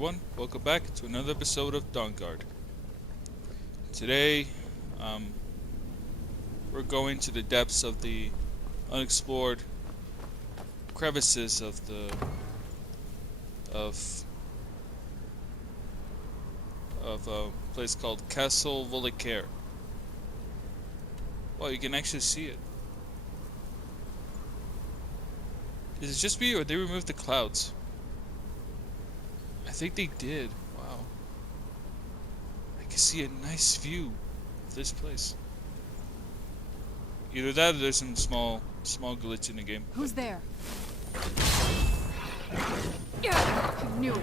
everyone, welcome back to another episode of Dawnguard. Today, we're going to the depths of the unexplored crevices of a place called Castle Volcaire. Wow, you can actually see it. Is it just me or they removed the clouds? I think they did. Wow. I can see a nice view of this place. Either that or there's some small glitch in the game. Who's there? I knew it.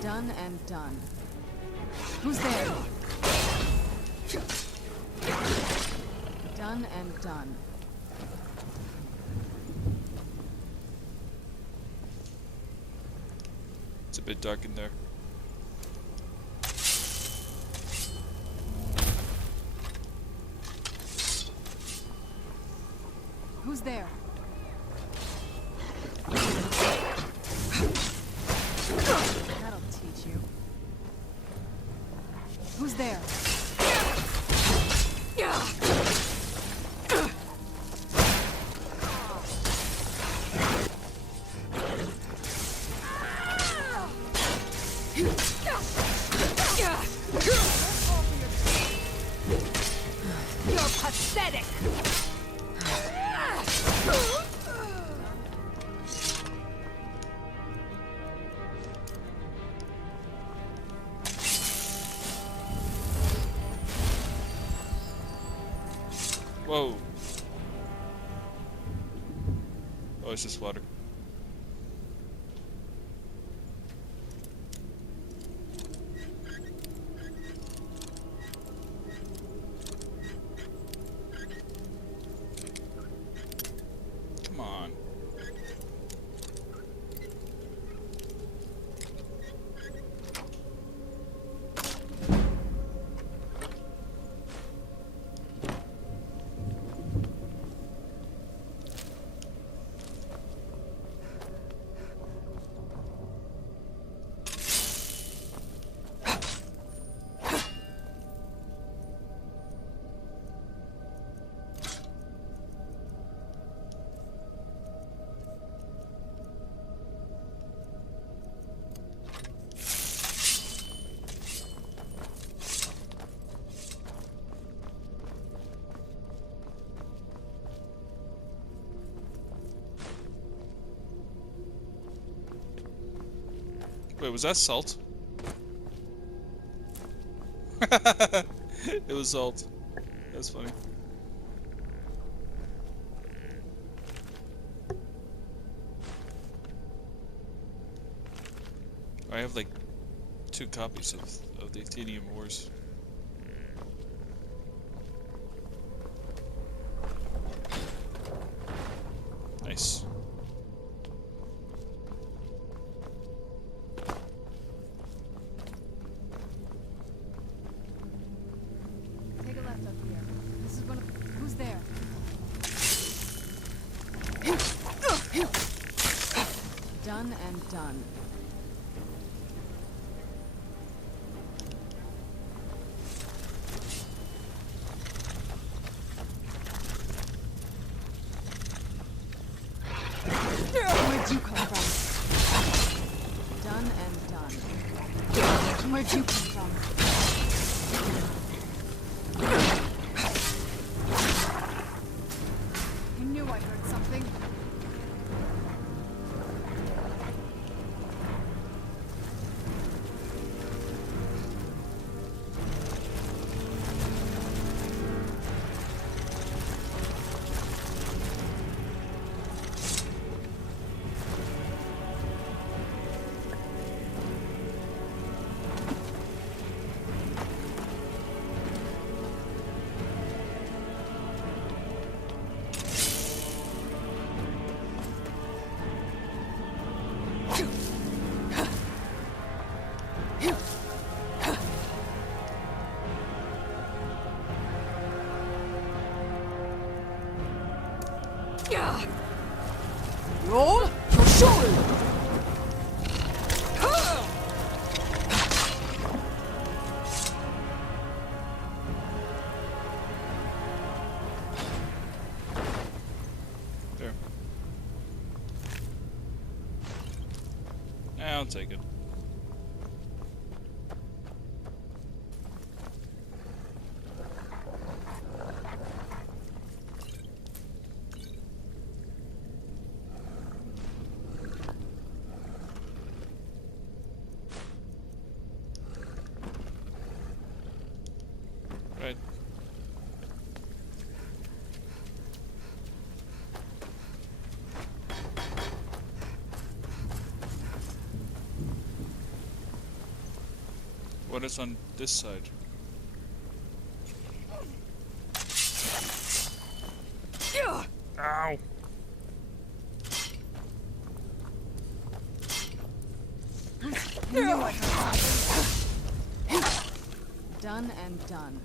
Done and done. Who's there? Done and done. It's a bit dark in there. Who's there? That'll teach you. Who's there? You're pathetic! Whoa. Oh, it's just water. Come on. Wait, was that salt? It was salt. That's funny. I have like 2 copies of the Athenium Wars. Nice. Take a left up here. This is one of... Who's there? Done and done. Where'd you come from? Done and done. Where'd you come from? I knew I heard something. Roll your shoulder. There. I'll take it. Right. What is on this side? Ow! Done and done.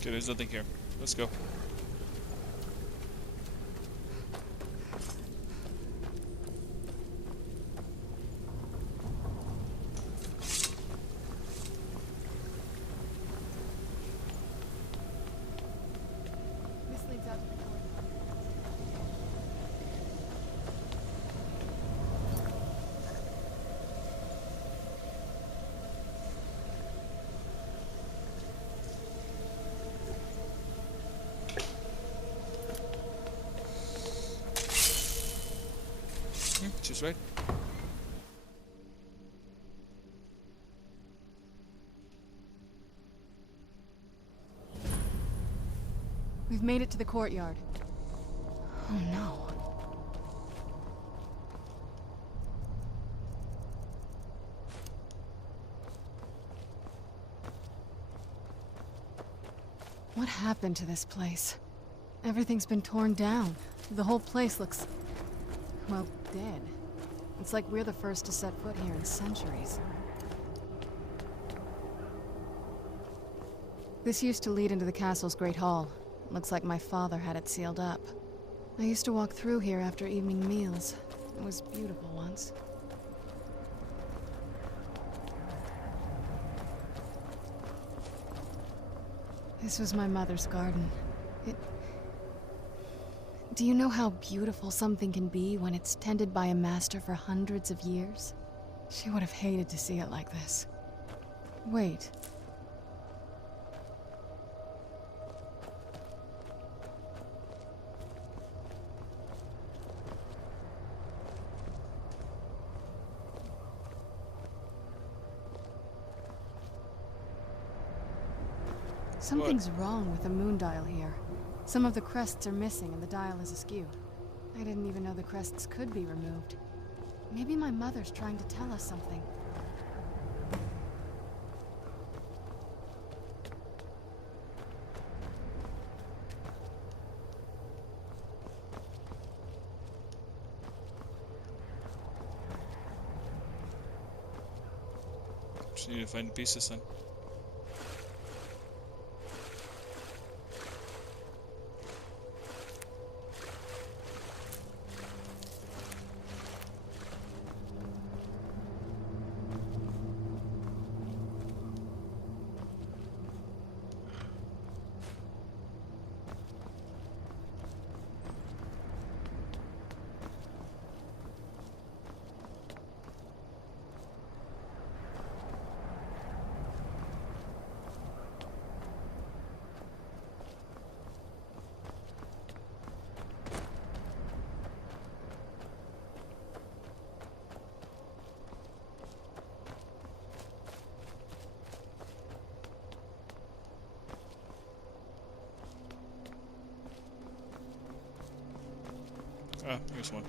Okay, there's nothing here. Let's go. This leads out to the courtyard. She's right. We've made it to the courtyard. Oh no. What happened to this place? Everything's been torn down. The whole place looks, well, dead. It's like we're the first to set foot here in centuries. This used to lead into the castle's great hall. Looks like my father had it sealed up. I used to walk through here after evening meals. It was beautiful once. This was my mother's garden. Do you know how beautiful something can be when it's tended by a master for hundreds of years? She would have hated to see it like this. Wait. Something's wrong with the moon dial here. Some of the crests are missing and the dial is askew. I didn't even know the crests could be removed. Maybe my mother's trying to tell us something. Just need to find the pieces then. Ah, here's one.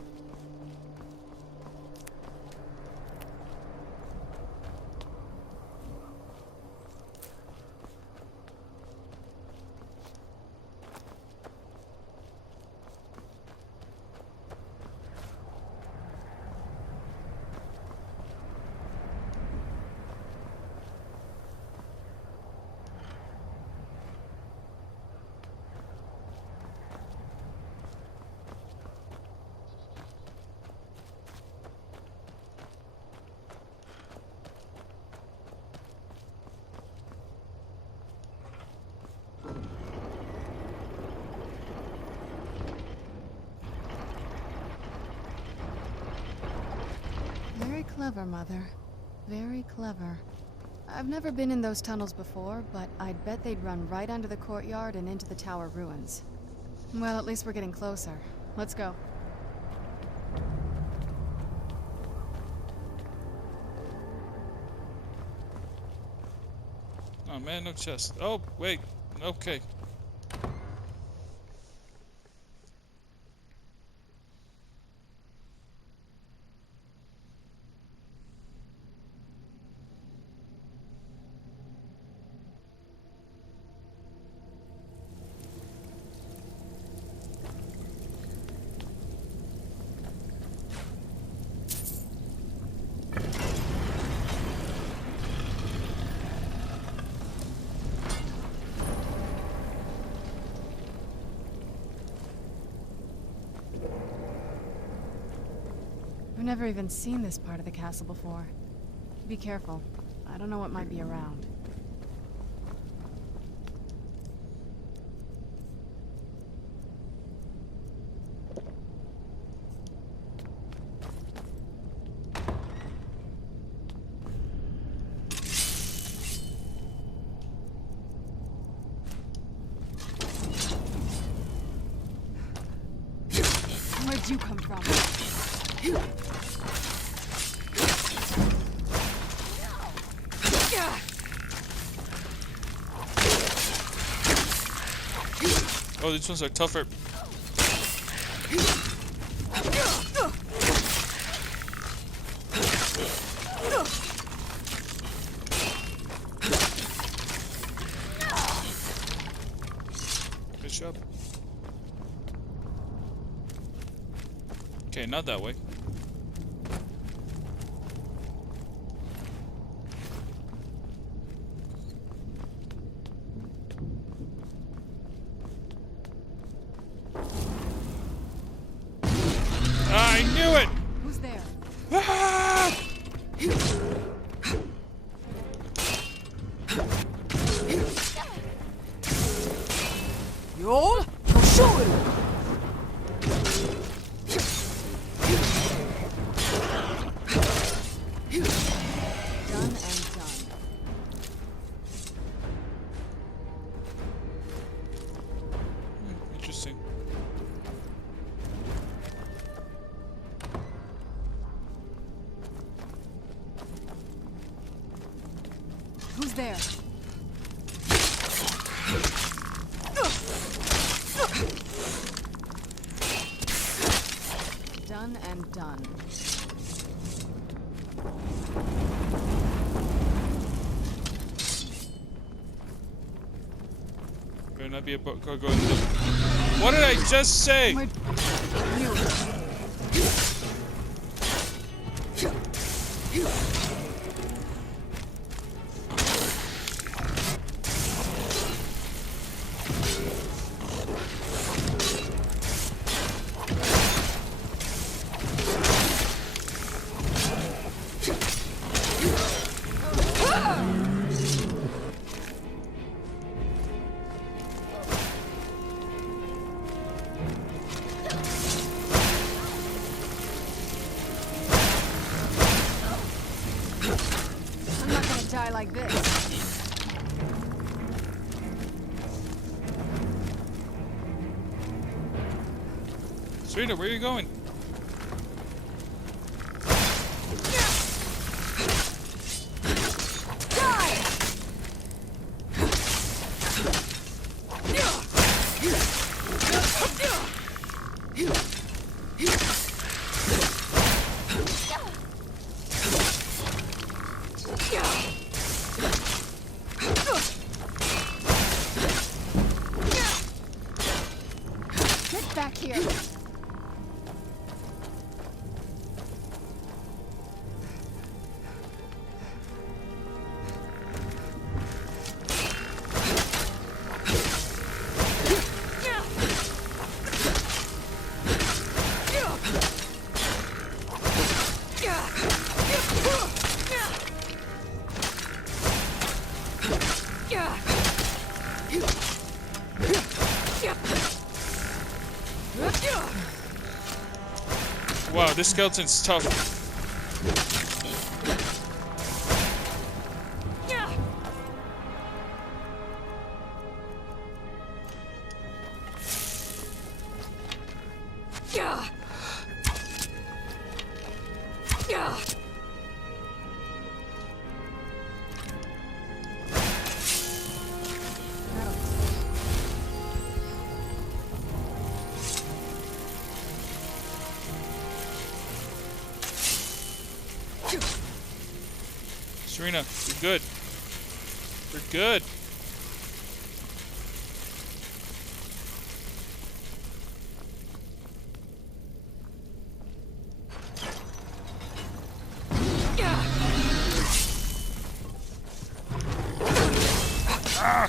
clever, Mother. Very clever. I've never been in those tunnels before, but I'd bet they'd run right under the courtyard and into the tower ruins. Well, at least we're getting closer. Let's go. Oh man, no chest. Oh, wait. Okay. I've never even seen this part of the castle before. Be careful. I don't know what might be around. Where'd you come from? Oh, these ones are tougher. Good job. Okay, not that way. I knew it! Who's there? Ah! Yo, shoot! Done and done. Interesting. Who's there? Done and done. Better not be a boat going. What did I just say? Where'd you? I'm not gonna die like this. Serena, where are you going? Get back here. Wow, this skeleton's tough. Serena, you're good. You're good. Ah,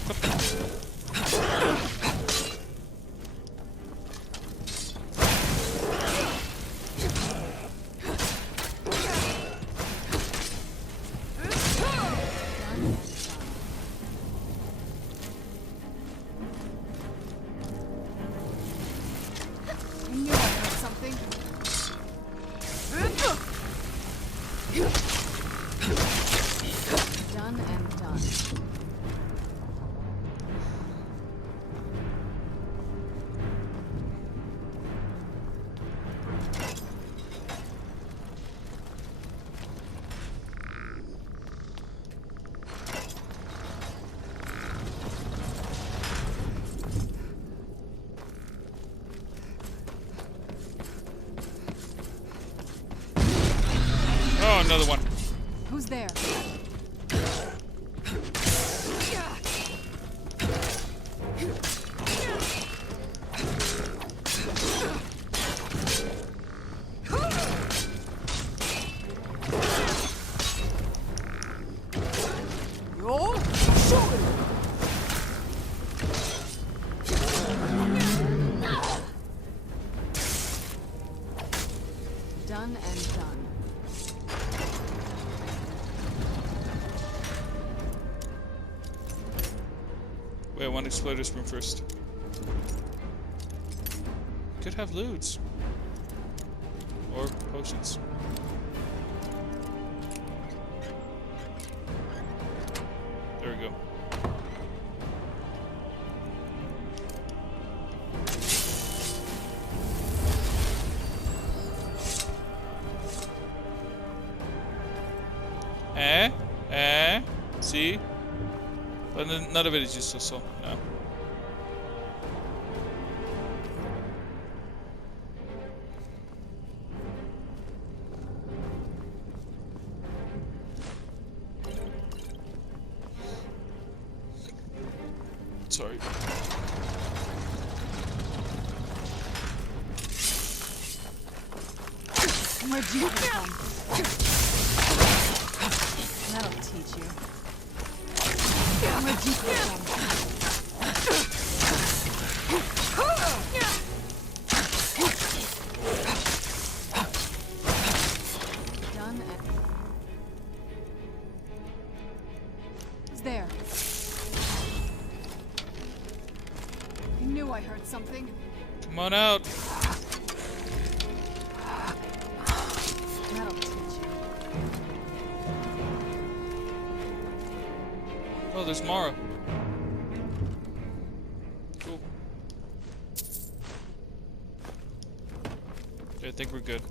I knew I heard something. Done and done. oh, another one. Who's there? Yo, shoot! Done and done. Wait, I want to explode this room first. Could have loots. Or potions. There we go. See? But none of it is useless, so no. Sorry. Where'd you come from? That'll teach you. Where'd you come from? Done and... Who's there? I knew I heard something. Come on out. That'll teach you. Oh, there's Mara. Cool. Okay, I think we're good.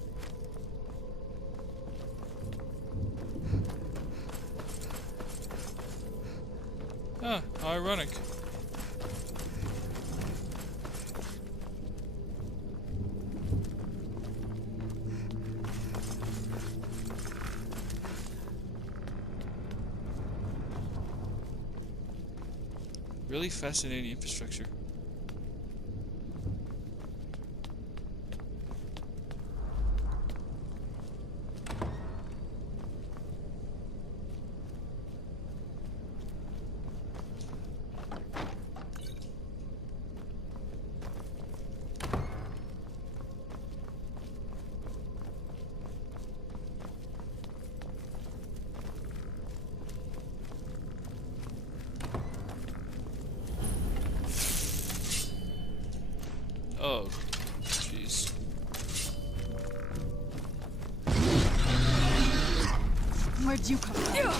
Ah, how ironic. Really fascinating infrastructure. Oh, jeez. Where'd you come from?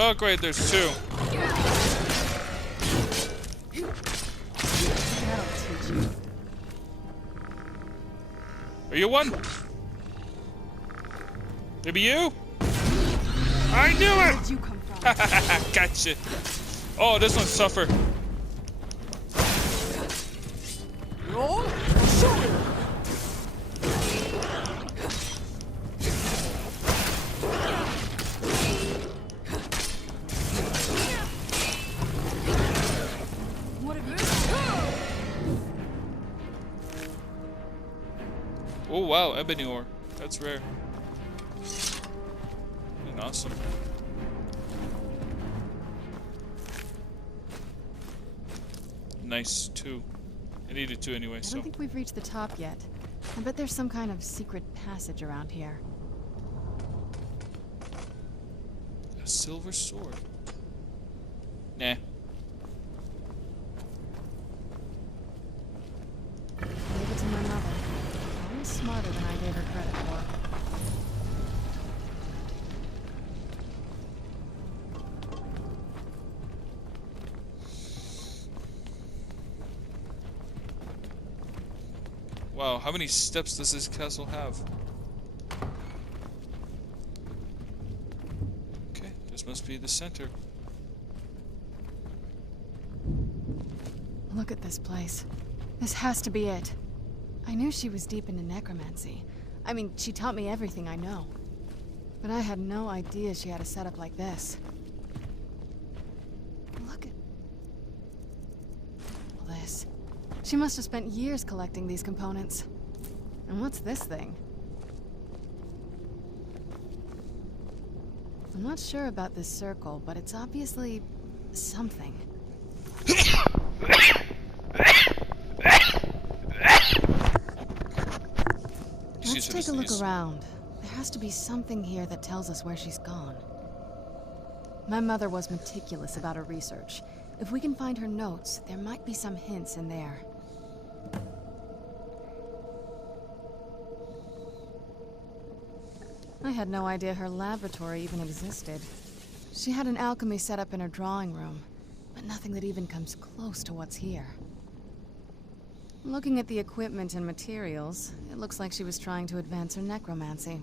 Oh, great, there's two. That'll teach you. Are you one? Maybe you? I knew it! Where'd you come from? Gotcha. Oh, this one's tougher. Yo, shoot! wow, ebony ore. That's rare. And awesome. Nice, 2. I needed 2 anyway, I so. don't think we've reached the top yet. I bet there's some kind of secret passage around here. A silver sword. Nah. Leave it to my mother. Always smarter than I gave her credit for. Wow, how many steps does this castle have? Okay, this must be the center. Look at this place. This has to be it. I knew she was deep into necromancy. I mean, she taught me everything I know. But I had no idea she had a setup like this. Look at all this. She must have spent years collecting these components. And what's this thing? I'm not sure about this circle, but it's obviously something. Let's take a look around. There has to be something here that tells us where she's gone. My mother was meticulous about her research. If we can find her notes, there might be some hints in there. I had no idea her laboratory even existed. She had an alchemy set up in her drawing room, but nothing that even comes close to what's here. Looking at the equipment and materials, it looks like she was trying to advance her necromancy.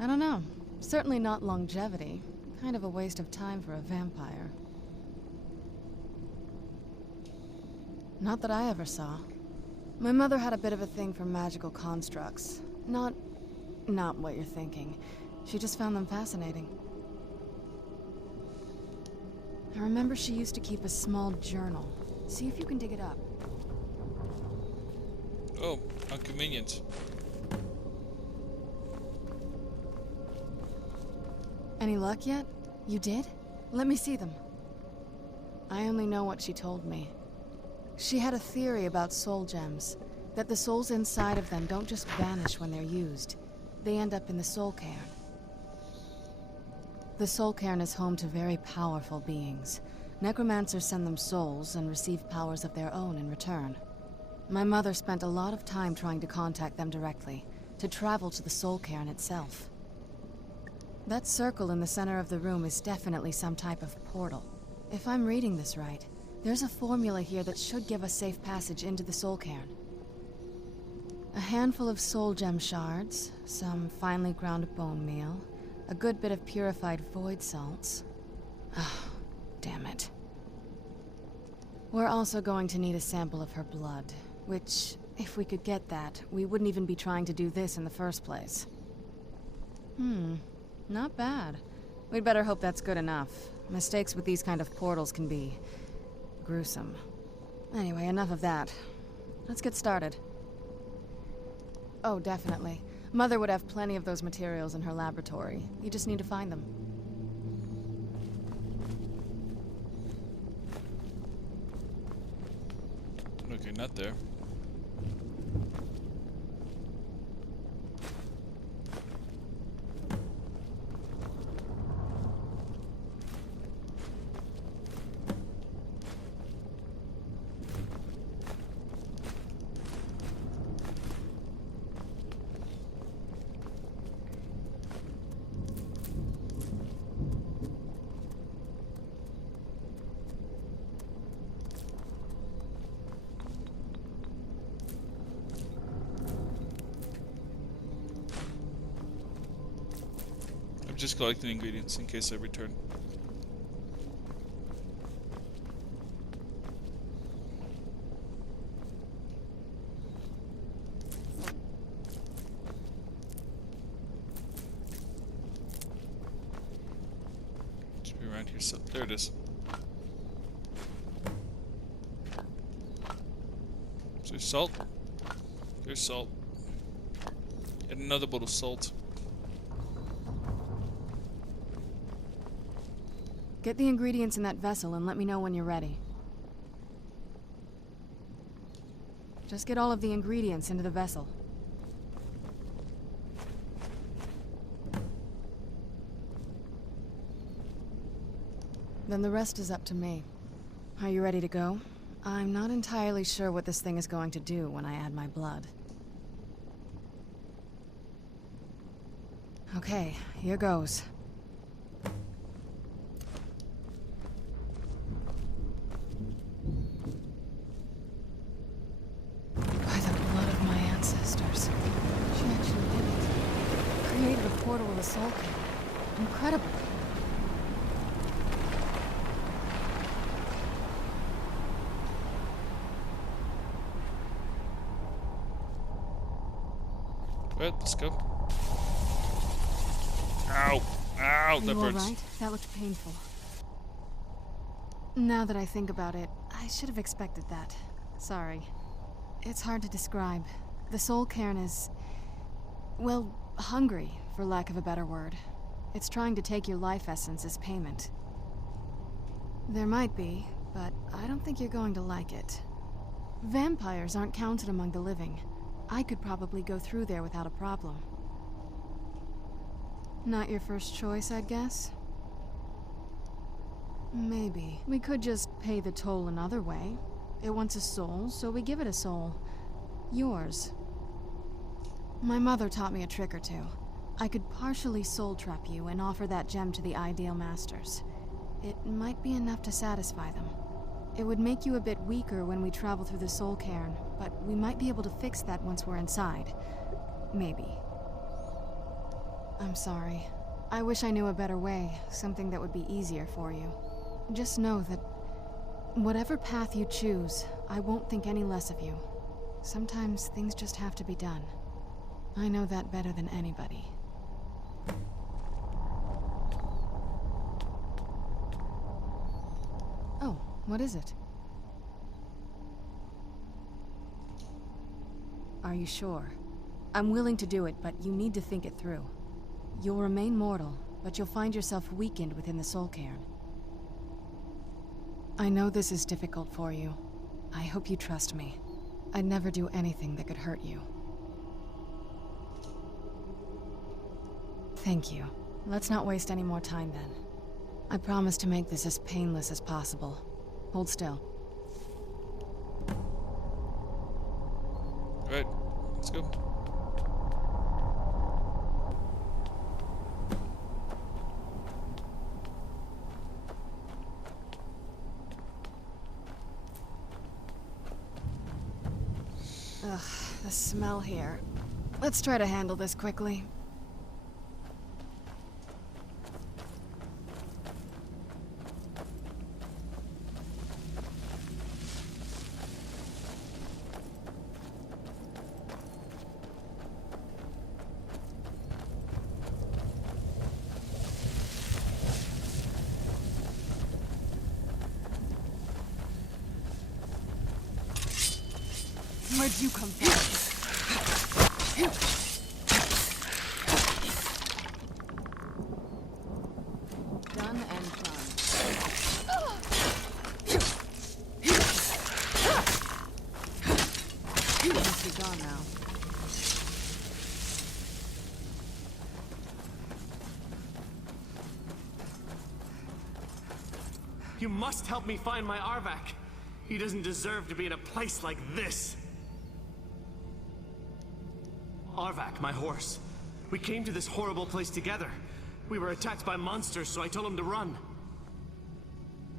I don't know. Certainly not longevity. Kind of a waste of time for a vampire. Not that I ever saw. My mother had a bit of a thing for magical constructs. Not what you're thinking. She just found them fascinating. I remember she used to keep a small journal. See if you can dig it up. Oh, how convenient. Any luck yet? You did? Let me see them. I only know what she told me. She had a theory about soul gems, that the souls inside of them don't just vanish when they're used. They end up in the soul cairn. The soul cairn is home to very powerful beings. Necromancers send them souls and receive powers of their own in return. My mother spent a lot of time trying to contact them directly, to travel to the soul cairn itself. That circle in the center of the room is definitely some type of portal. If I'm reading this right, there's a formula here that should give us safe passage into the soul cairn. A handful of soul gem shards, some finely ground bone meal, a good bit of purified void salts. Oh, damn it. We're also going to need a sample of her blood, which, if we could get that, we wouldn't even be trying to do this in the first place. Not bad. We'd better hope that's good enough. Mistakes with these kind of portals can be gruesome. Anyway, enough of that. Let's get started. Oh, definitely. Mother would have plenty of those materials in her laboratory. You just need to find them. Okay, not there. I'm just collecting ingredients in case I return. Should be around here. So there it is. Is there salt? There's salt. And another bowl of salt. Get the ingredients in that vessel and let me know when you're ready. Just get all of the ingredients into the vessel. Then the rest is up to me. Are you ready to go? I'm not entirely sure what this thing is going to do when I add my blood. Okay, here goes. By the blood of my ancestors. She actually did it. Created a portal with a soul Cairn. Incredible. Alright, let's go. Ow! Ow! That You burns. alright? That looked painful. Now that I think about it, I should have expected that. Sorry. It's hard to describe. The soul Cairn is... well, hungry, for lack of a better word. It's trying to take your life essence as payment. There might be, but I don't think you're going to like it. Vampires aren't counted among the living. I could probably go through there without a problem. Not your first choice, I'd guess? Maybe. We could just pay the toll another way. It wants a soul, so we give it a soul. Yours. My mother taught me a trick or two. I could partially soul trap you and offer that gem to the ideal masters. It might be enough to satisfy them. It would make you a bit weaker when we travel through the soul Cairn, but we might be able to fix that once we're inside. Maybe. I'm sorry. I wish I knew a better way, something that would be easier for you. Just know that whatever path you choose, I won't think any less of you. Sometimes things just have to be done. I know that better than anybody. Oh, what is it? Are you sure? I'm willing to do it, but you need to think it through. You'll remain mortal, but you'll find yourself weakened within the soul Cairn. I know this is difficult for you. I hope you trust me. I'd never do anything that could hurt you. Thank you. Let's not waste any more time then. I promise to make this as painless as possible. Hold still. Alright, let's go. Ugh, the smell here. Let's try to handle this quickly. Where'd you come from? Done and done. You must be gone now. You must help me find my Arvak. He doesn't deserve to be in a place like this. Arvak, my horse. We came to this horrible place together. We were attacked by monsters, so I told him to run.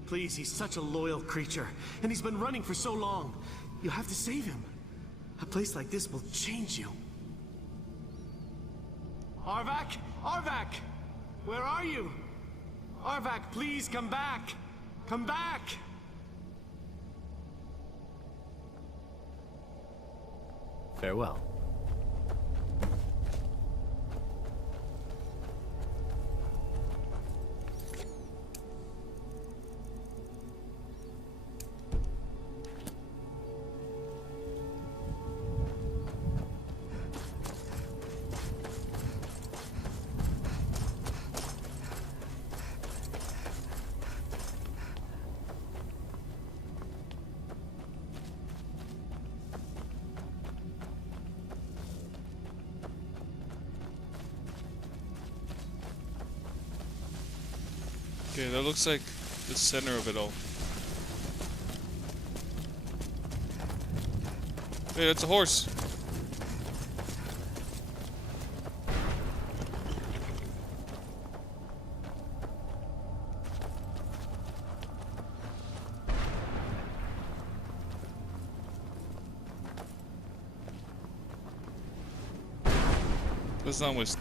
Please, he's such a loyal creature, and he's been running for so long. You have to save him. A place like this will change you. Arvak! Arvak! Where are you? Arvak, please come back! Come back! Farewell. Okay, that looks like the center of it all. Hey, that's a horse. Let's not waste.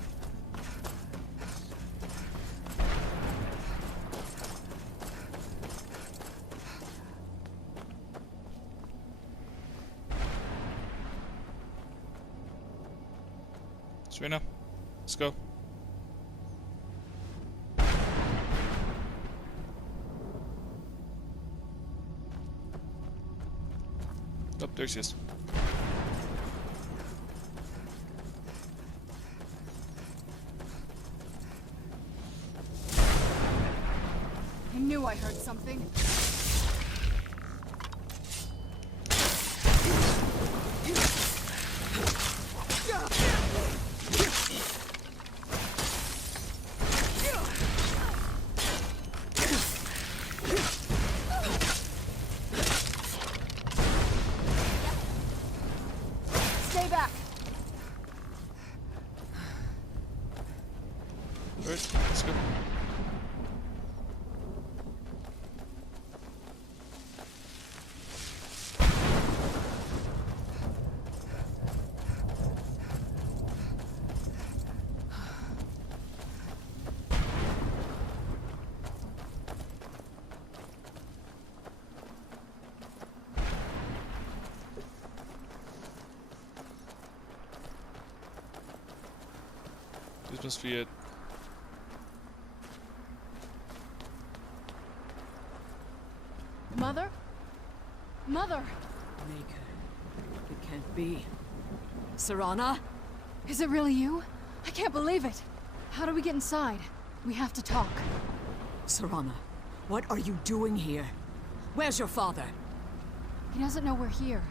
Serena, let's go. Oh, there she is. I knew I heard something. Stay back. Alright, let's go. This must be it. Mother? Mother! Maker. It can't be. Serana? Is it really you? I can't believe it. How do we get inside? We have to talk. Serana, what are you doing here? Where's your father? He doesn't know we're here.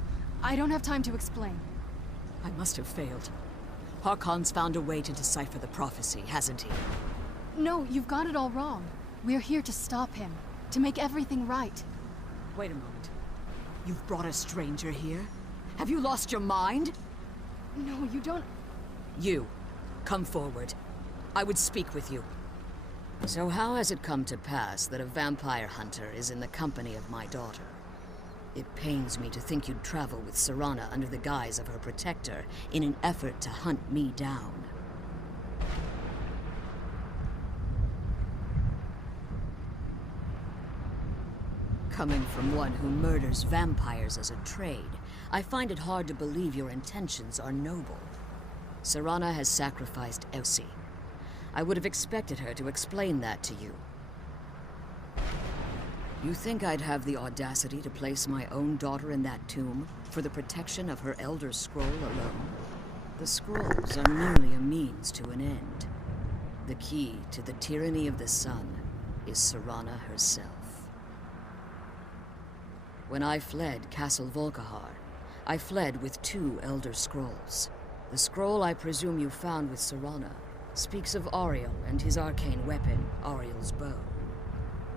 I don't have time to explain. I must have failed. Harkon's found a way to decipher the prophecy, hasn't he? No, you've got it all wrong. We're here to stop him. To make everything right. Wait a moment. You've brought a stranger here? Have you lost your mind? No, you don't... You, come forward. I would speak with you. So how has it come to pass that a vampire hunter is in the company of my daughter? It pains me to think you'd travel with Serana under the guise of her protector in an effort to hunt me down. Coming from one who murders vampires as a trade, I find it hard to believe your intentions are noble. Serana has sacrificed Elsie. I would have expected her to explain that to you. You think I'd have the audacity to place my own daughter in that tomb for the protection of her Elder Scroll alone? The scrolls are merely a means to an end. The key to the tyranny of the sun is Serana herself. When I fled Castle Volkihar, I fled with 2 Elder Scrolls. The scroll I presume you found with Serana speaks of Auriel and his arcane weapon, Auriel's bow.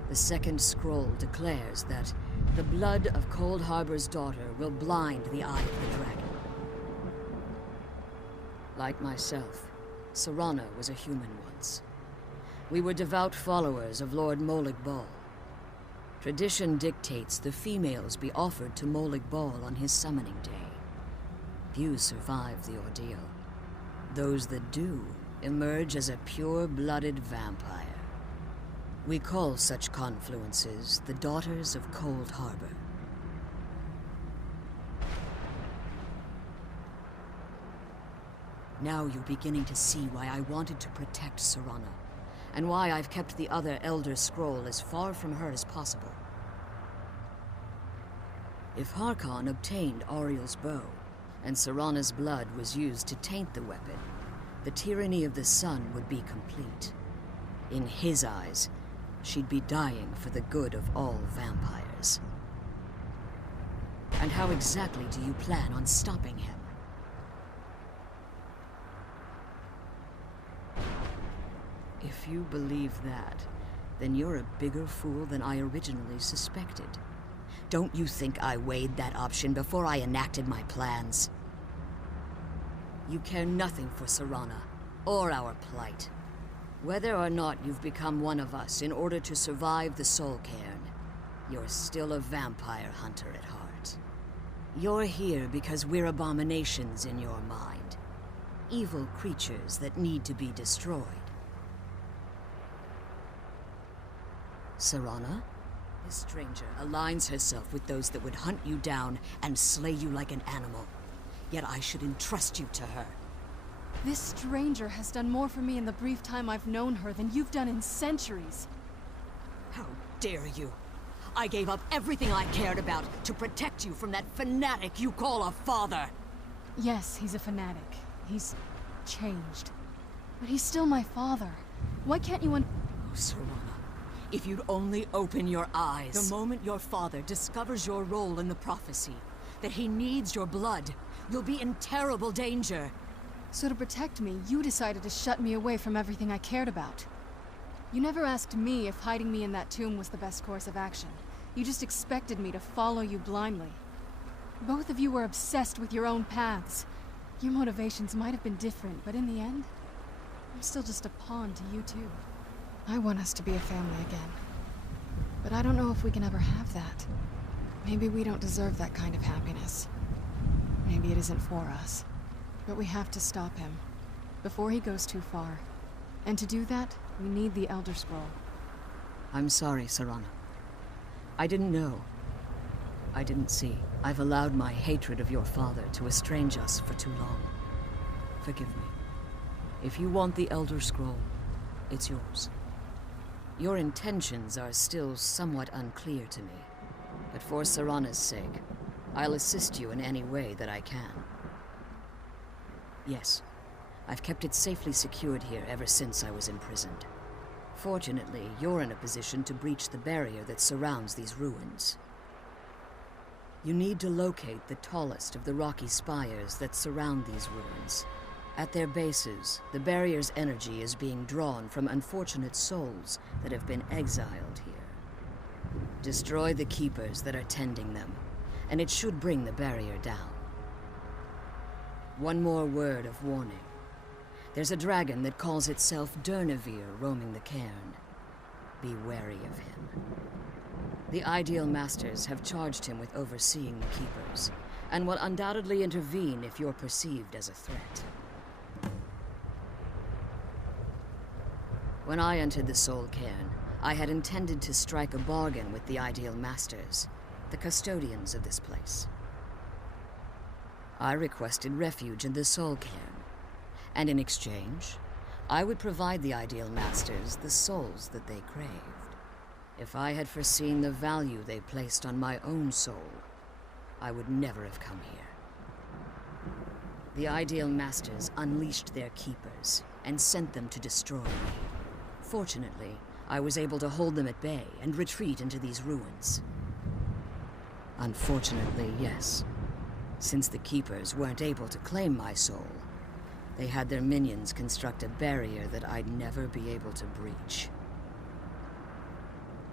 The second scroll declares that the blood of Cold Harbor's daughter will blind the eye of the dragon. Like myself, Serana was a human once. We were devout followers of Lord Molig Bal. Tradition dictates the females be offered to Molig Bal on his summoning day. Few survive the ordeal. Those that do emerge as a pure-blooded vampire. We call such confluences the Daughters of Cold Harbor. Now you're beginning to see why I wanted to protect Serana, and why I've kept the other Elder Scroll as far from her as possible. If Harkon obtained Auriel's bow, and Serana's blood was used to taint the weapon, the tyranny of the sun would be complete. In his eyes, she'd be dying for the good of all vampires. And how exactly do you plan on stopping him? If you believe that, Then you're a bigger fool than I originally suspected. Don't you think I weighed that option before I enacted my plans? You care nothing for Serana, or our plight. Whether or not you've become one of us in order to survive the Soul Cairn, you're still a vampire hunter at heart. You're here because we're abominations in your mind. Evil creatures that need to be destroyed. Serana? This stranger aligns herself with those that would hunt you down and slay you like an animal. Yet I should entrust you to her. This stranger has done more for me in the brief time I've known her than you've done in centuries. How dare you! I gave up everything I cared about to protect you from that fanatic you call a father! Yes, he's a fanatic. He's changed. But he's still my father. Why can't you Oh, Serana, if you'd only open your eyes. The moment your father discovers your role in the prophecy, that he needs your blood, you'll be in terrible danger. So to protect me, you decided to shut me away from everything I cared about. You never asked me if hiding me in that tomb was the best course of action. You just expected me to follow you blindly. Both of you were obsessed with your own paths. Your motivations might have been different, but in the end, I'm still just a pawn to you two. I want us to be a family again. But I don't know if we can ever have that. Maybe we don't deserve that kind of happiness. Maybe it isn't for us. But we have to stop him, before he goes too far. And to do that, we need the Elder Scroll. I'm sorry, Serana. I didn't know. I didn't see. I've allowed my hatred of your father to estrange us for too long. Forgive me. If you want the Elder Scroll, it's yours. Your intentions are still somewhat unclear to me, but for Serana's sake, I'll assist you in any way that I can. Yes, I've kept it safely secured here ever since I was imprisoned. Fortunately, you're in a position to breach the barrier that surrounds these ruins. You need to locate the tallest of the rocky spires that surround these ruins. At their bases, the barrier's energy is being drawn from unfortunate souls that have been exiled here. Destroy the keepers that are tending them, and it should bring the barrier down. One more word of warning. There's a dragon that calls itself Durnevere roaming the Cairn. Be wary of him. The Ideal Masters have charged him with overseeing the Keepers, and will undoubtedly intervene if you're perceived as a threat. When I entered the Soul Cairn, I had intended to strike a bargain with the Ideal Masters, the custodians of this place. I requested refuge in the Soul Cairn, and in exchange, I would provide the Ideal Masters the souls that they craved. If I had foreseen the value they placed on my own soul, I would never have come here. The Ideal Masters unleashed their keepers and sent them to destroy me. Fortunately, I was able to hold them at bay and retreat into these ruins. Unfortunately, yes. Since the Keepers weren't able to claim my soul, they had their minions construct a barrier that I'd never be able to breach.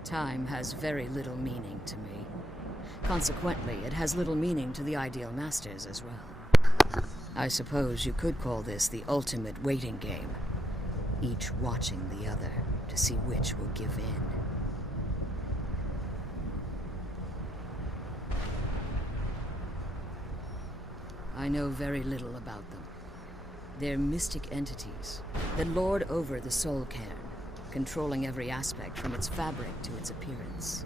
Time has very little meaning to me. Consequently, it has little meaning to the Ideal Masters as well. I suppose you could call this the ultimate waiting game, each watching the other to see which will give in. I know very little about them. They're mystic entities that lord over the Soul Cairn, controlling every aspect from its fabric to its appearance.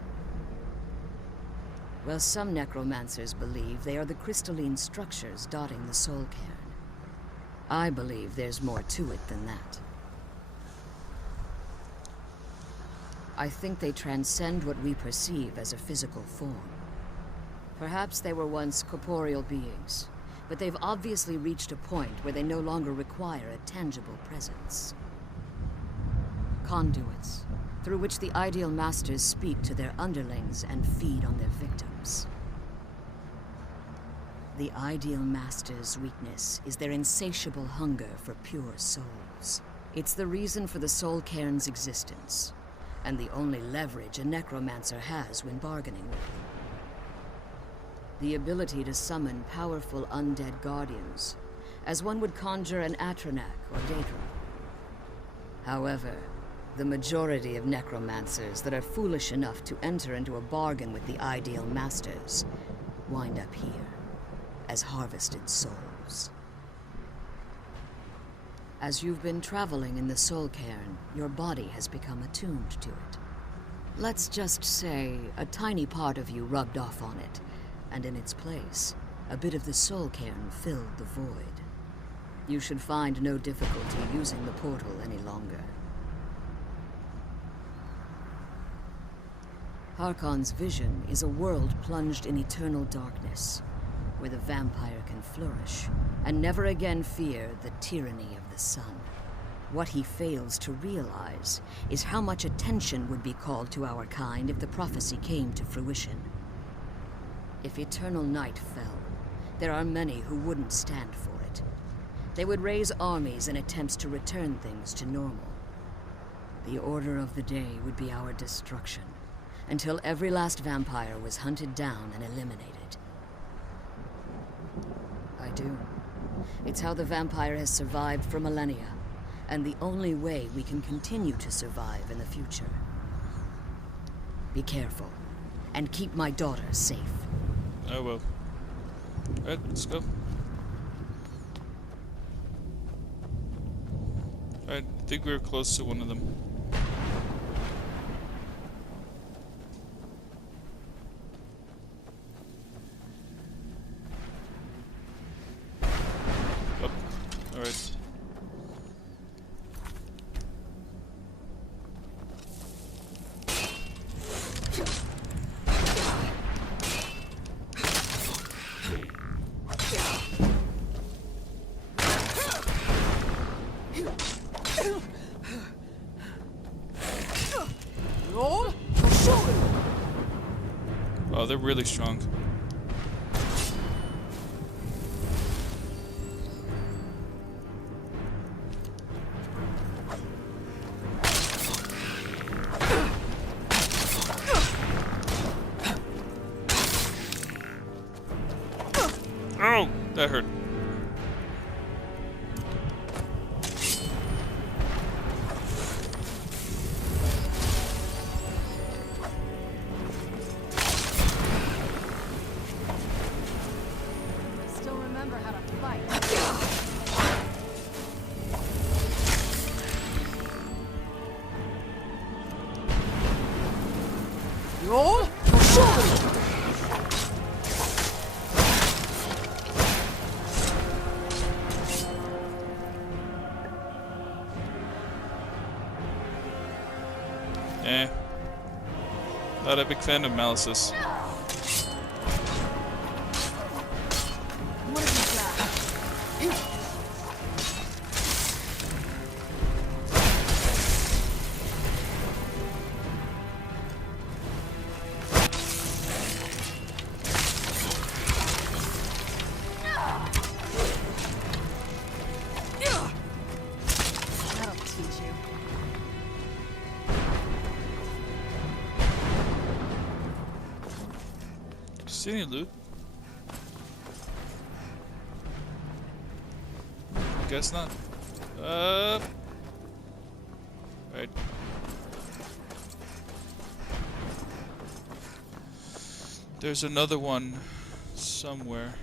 Well, some necromancers believe they are the crystalline structures dotting the Soul Cairn. I believe there's more to it than that. I think they transcend what we perceive as a physical form. Perhaps they were once corporeal beings, but they've obviously reached a point where they no longer require a tangible presence. Conduits, through which the Ideal Masters speak to their underlings and feed on their victims. The Ideal Masters' weakness is their insatiable hunger for pure souls. It's the reason for the Soul Cairn's existence. and the only leverage a necromancer has when bargaining with them. The ability to summon powerful undead guardians, as one would conjure an Atronak or Daedra. However, the majority of necromancers that are foolish enough to enter into a bargain with the ideal masters wind up here, as harvested souls. As you've been traveling in the Soul Cairn, your body has become attuned to it. Let's just say a tiny part of you rubbed off on it, and in its place, a bit of the Soul Cairn filled the void. You should find no difficulty using the portal any longer. Harkon's vision is a world plunged in eternal darkness, where the vampire can flourish, and never again fear the tyranny of the sun. What he fails to realize is how much attention would be called to our kind if the prophecy came to fruition. If eternal night fell, there are many who wouldn't stand for it. They would raise armies in attempts to return things to normal. The order of the day would be our destruction, until every last vampire was hunted down and eliminated. I do. It's how the vampire has survived for millennia, and the only way we can continue to survive in the future. Be careful, and keep my daughter safe. I will. Alright, let's go. Alright, I think we're close to one of them. Oh, alright. Oh, they're really strong. Oh, that hurt. Still remember how to fight. Eh. Not a big fan of Malice's. What have you got? That'll teach you. See any loot? Guess not. Right. There's another one somewhere.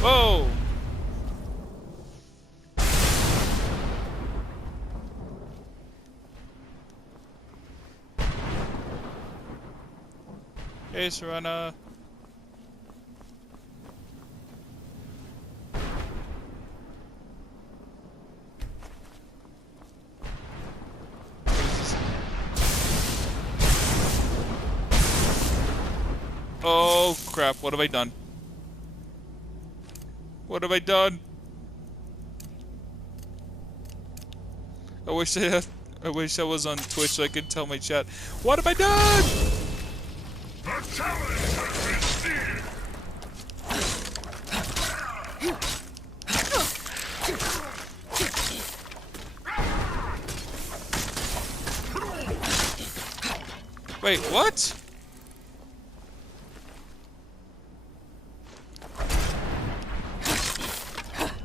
Whoa! Hey, Serana. Oh crap, what have I done? What have I done? I wish I was on Twitch so I could tell my chat. What have I done? The challenge has been sealed! Wait, what?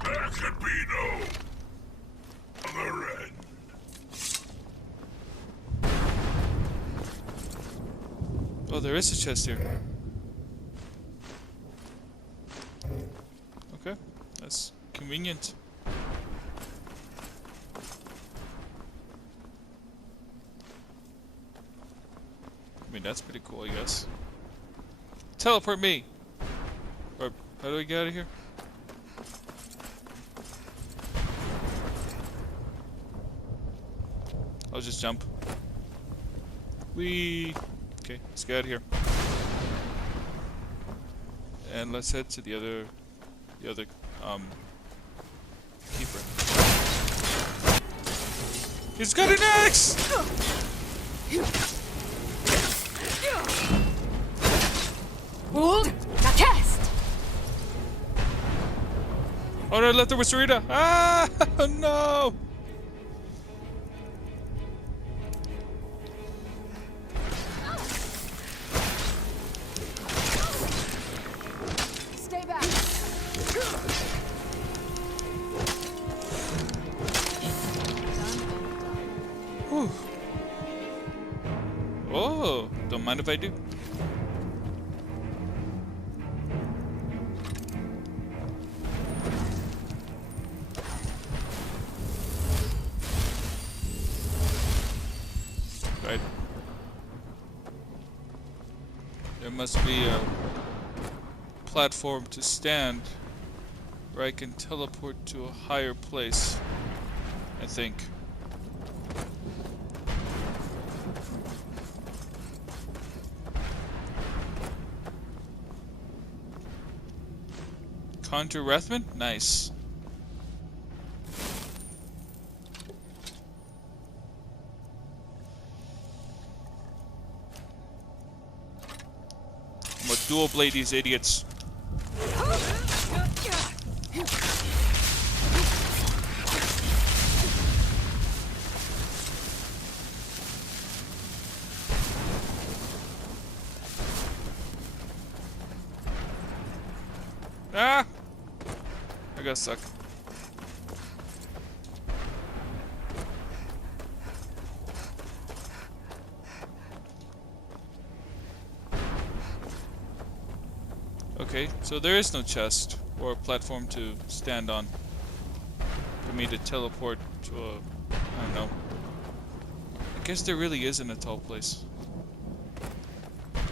There could be no other end. Oh, there is a chest here. Okay, that's convenient. I mean, that's pretty cool, I guess. Teleport me! Or, how do I get out of here? I'll just jump. Whee! Okay, let's get out of here. And let's head to the other keeper. He's got an axe! Hold! Now cast! Oh no, I left her with Sarita! Ah! No! Stay back. Whew. Oh, don't mind if I do. Right. There must be a platform to stand where I can teleport to a higher place, I think. Conjure Rathman? Nice. I'm gonna dual blade these idiots. Ah! I got stuck. Okay, so there is no chest or platform to stand on for me to teleport to a... I don't know. I guess there really isn't a tall place.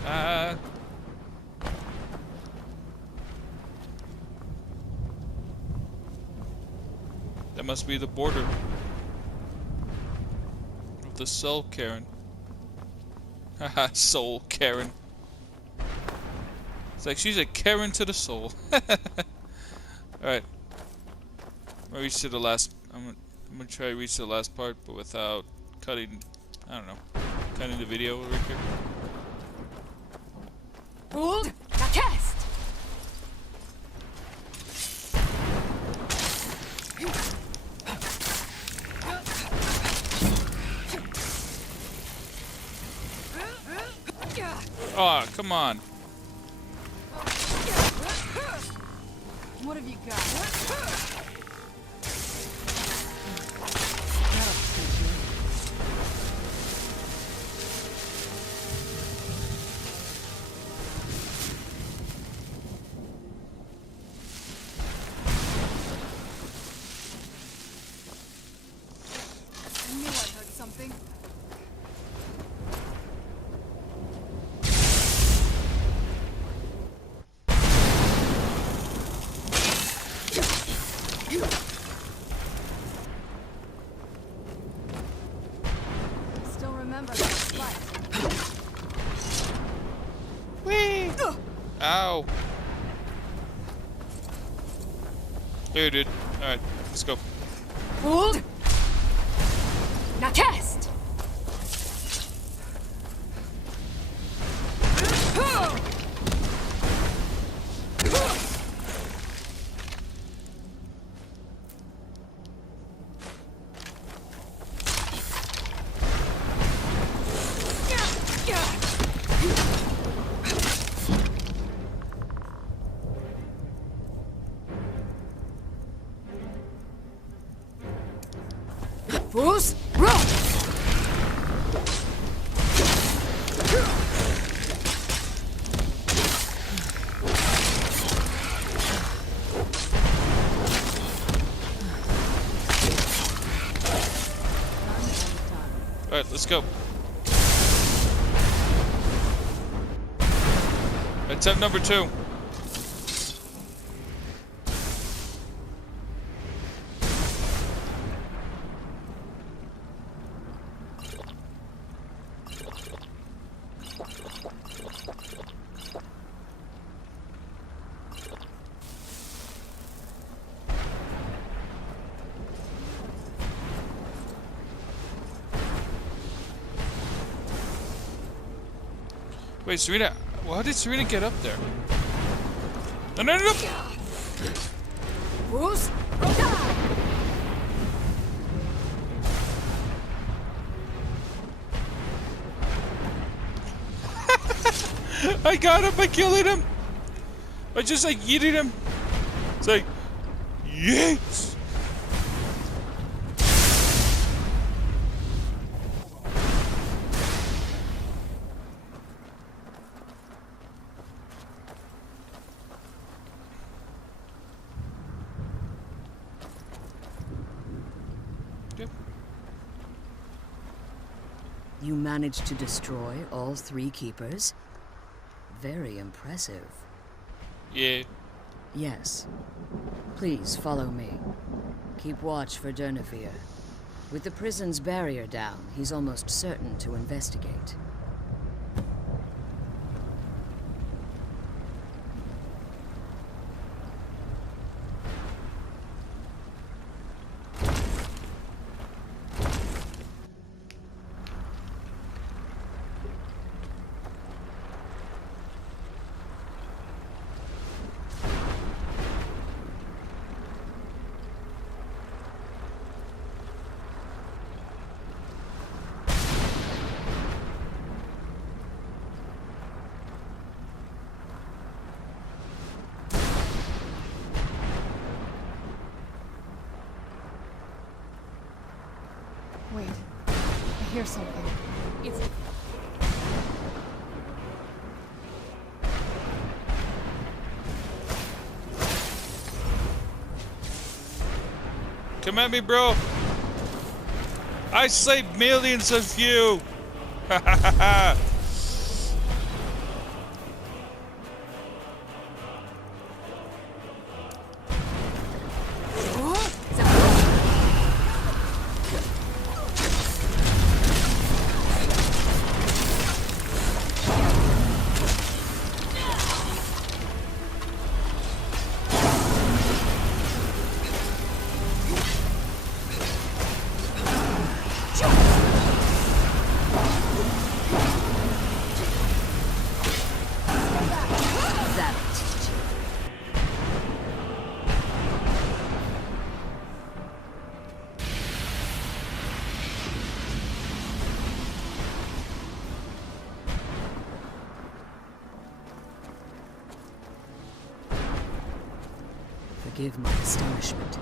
Ah! That must be the border of the Soul Cairn. Haha, Soul Cairn. It's like she's a Cairn to the soul. Alright. I'm gonna reach to the last. I'm gonna try to reach the last part, but without cutting. I don't know. Cutting the video over here. Hold! Now cast! Oh, come on. What have you got? I knew I heard something. Still remember that fight. Whee! Ow. There, dude. Alright, let's go. Hold! Now cast! Bruce, run! Alright, let's go. Attempt number 2. Wait, Serena, how did Serena get up there? No, no, no, no! Bruce, I got him by killing him! I just like yeeted him. It's like, yeets! you managed to destroy all 3 keepers? Very impressive. Yeah. Yes. Please follow me. Keep watch for Durnevere. With the prison's barrier down, he's almost certain to investigate. Wait, I hear something. It's... Come at me, bro. I slayed millions of you. Ha ha ha ha. Forgive my astonishment,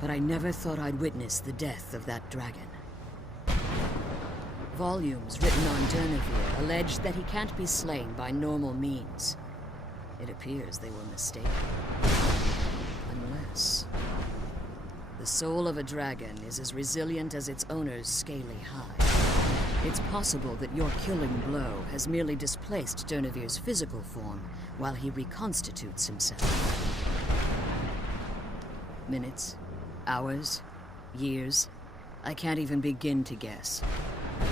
but I never thought I'd witness the death of that dragon. Volumes written on Durnevere allege that he can't be slain by normal means. It appears they were mistaken. Unless... the soul of a dragon is as resilient as its owner's scaly hide. It's possible that your killing blow has merely displaced Durnevere's physical form while he reconstitutes himself. Minutes, hours, years. I can't even begin to guess.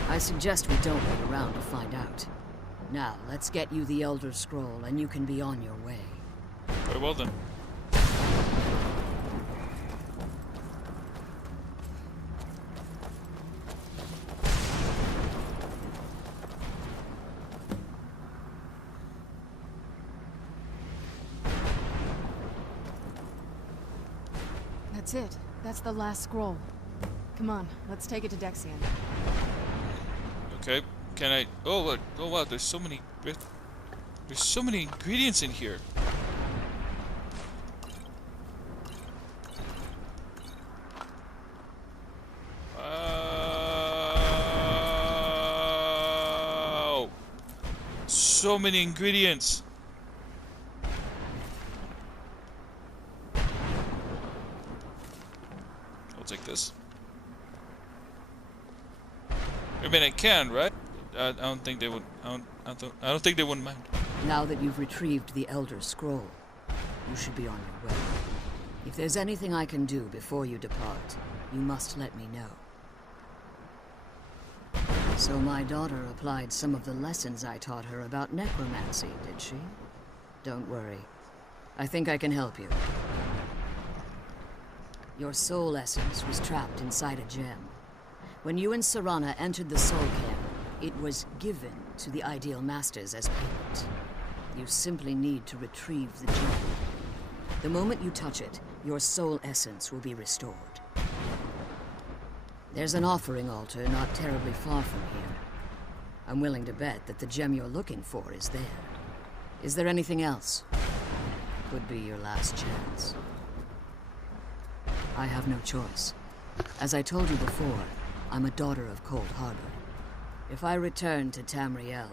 I suggest we don't wait around to find out. Now, let's get you the Elder Scroll and you can be on your way. Very well then. That's it. That's the last scroll. Come on, let's take it to Dexion. Okay. Can I? Oh, what? Oh wow! There's so many. There's so many ingredients in here. so many ingredients. I'll take this. I mean, I can, right? I don't think they would. I don't think they wouldn't mind. Now that you've retrieved the Elder Scroll, you should be on your way. If there's anything I can do before you depart, you must let me know. So my daughter applied some of the lessons I taught her about necromancy, did she? Don't worry. I think I can help you. Your soul essence was trapped inside a gem. When you and Serana entered the Soul Cairn, it was given to the Ideal Masters as payment. You simply need to retrieve the gem. The moment you touch it, your soul essence will be restored. There's an offering altar not terribly far from here. I'm willing to bet that the gem you're looking for is there. Is there anything else? Could be your last chance. I have no choice. As I told you before, I'm a daughter of Cold Harbor. If I return to Tamriel,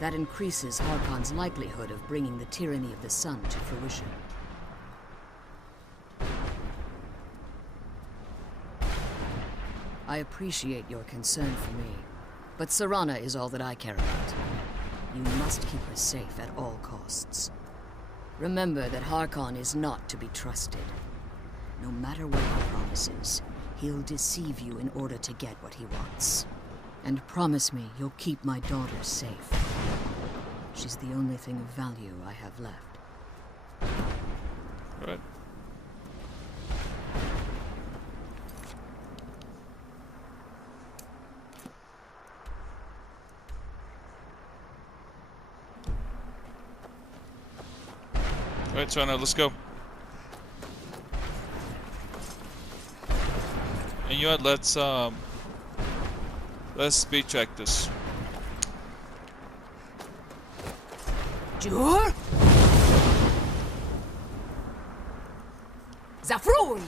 that increases Harkon's likelihood of bringing the tyranny of the sun to fruition. I appreciate your concern for me, but Serana is all that I care about. You must keep her safe at all costs. Remember that Harkon is not to be trusted. No matter what he promises, he'll deceive you in order to get what he wants. And promise me you'll keep my daughter safe. She's the only thing of value I have left. All right. Alright, so now let's go. And you know what, let's speed track this. Jur? Zafrun!